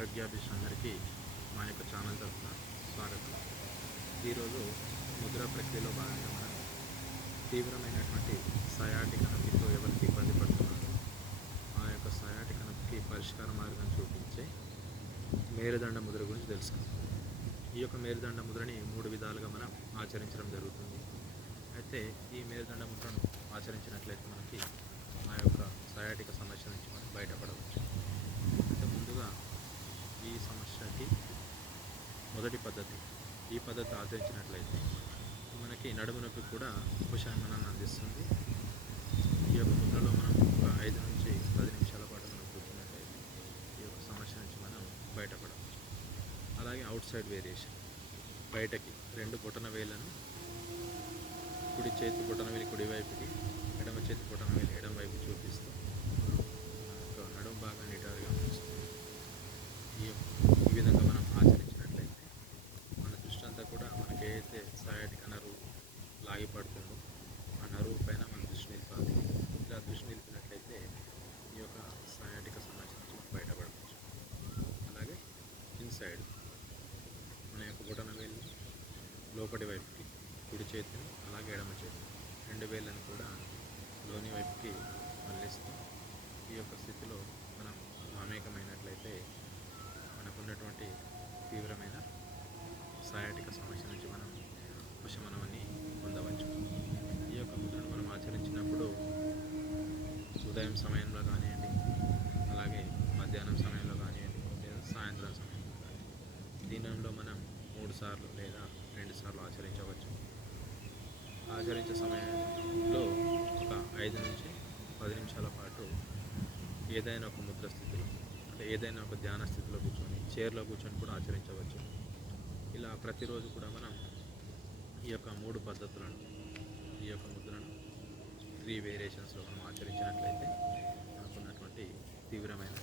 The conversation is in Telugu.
ఆరోగ్యాభిష్టందరికీ మా యొక్క ఛానల్ తరఫున స్వాగతం. ఈరోజు ముద్ర ప్రక్రియలో భాగంగా మనం తీవ్రమైనటువంటి సయాటిక నొప్పితో ఎవరికి ఇబ్బంది పడుతున్నారో? ఆ యొక్క సయాటిక నొప్పికి పరిష్కార మార్గం చూపించే మేరుదండ ముద్ర గురించి తెలుసుకుందాం. ఈ యొక్క మేరుదండ ముద్రని మూడు విధాలుగా మనం ఆచరించడం జరుగుతుంది. అయితే ఈ మేరుదండ ముద్రను ఆచరించినట్లయితే మనకి ఆ యొక్క సయాటిక సమస్య నుంచి మనం బయటపడవచ్చు అయితే ముందుగా ఈ సమస్యకి మొదటి పద్ధతి. ఈ పద్ధతి ఆచరించినట్లయితే మనకి నడుము నొప్పి కూడా ఉపశమనాన్ని అందిస్తుంది. ఈ యొక్క ముద్రలో మనం ఒక ఐదు నుంచి పది నిమిషాల పాటు మనం కూర్చున్నట్లయితే ఈ యొక్క సమస్య నుంచి మనం బయటపడవచ్చు. అలాగే అవుట్ సైడ్ వేరియేషన్. బయటకి రెండు బొటన వేలను కుడి చేతి బొటన వేలి కుడివైపుకి ఎడమ చేతి బొటన వేలి ఎడమ వైపు చూపిస్తూ ఒక నడుము బాగా నిటారుగా ఉంచుతూ ఈ యొక్క- ఈ విధంగా మనం ఆచరించినట్లయితే మన దృష్టి అంతా కూడా మనకి సాయాటిక నరువు లాగి పడుతుందో ఆ నరువు పైన మనం దృష్టి నిలిపాలి ఇలా దృష్టి నిలిపినట్లయితే ఈ యొక్క సయాటిక సమస్య నుంచి మనం బయటపడవచ్చు. అలాగే ఇన్సైడ్ మన యొక్క బుటన వేలు లోపటి వైపుకి కుడి చేతిని అలాగే ఎడమ చేతిని రెండు వేళ్ళని కూడా లోని వైపుకి మళ్ళిస్తూ ఈ యొక్క స్థితిలో మనం మామేకమైనట్లయితే మనకున్నటువంటి తీవ్రమైన సయాటిక సమస్య నుంచి మనం ఉపశమనాన్ని పొందవచ్చు. ఈ యొక్క ముద్రను మనం ఆచరించినప్పుడు ఉదయం సమయంలో కానివ్వండి అలాగే మధ్యాహ్నం సమయంలో కానివ్వండి లేదా సాయంత్రం సమయంలో కానివ్వండి. దినంలో మనం మూడు సార్లు లేదా రెండు సార్లు ఆచరించవచ్చు. ఆచరించే సమయంలో ఒక ఐదు నుంచి పది నిమిషాల పాటు ఏదైనా ఒక ముద్ర స్థితిలో అంటే ఏదైనా ఒక ధ్యాన స్థితిలో కూర్చొని చైర్లో కూర్చొని కూడా ఆచరించవచ్చు. ఇలా ప్రతిరోజు కూడా మనం ఈ యొక్క మూడు పద్ధతులను ఈ యొక్క ముద్రను త్రీ వేరియేషన్స్లో మనం ఆచరించినట్లయితే మనకున్నటువంటి తీవ్రమైన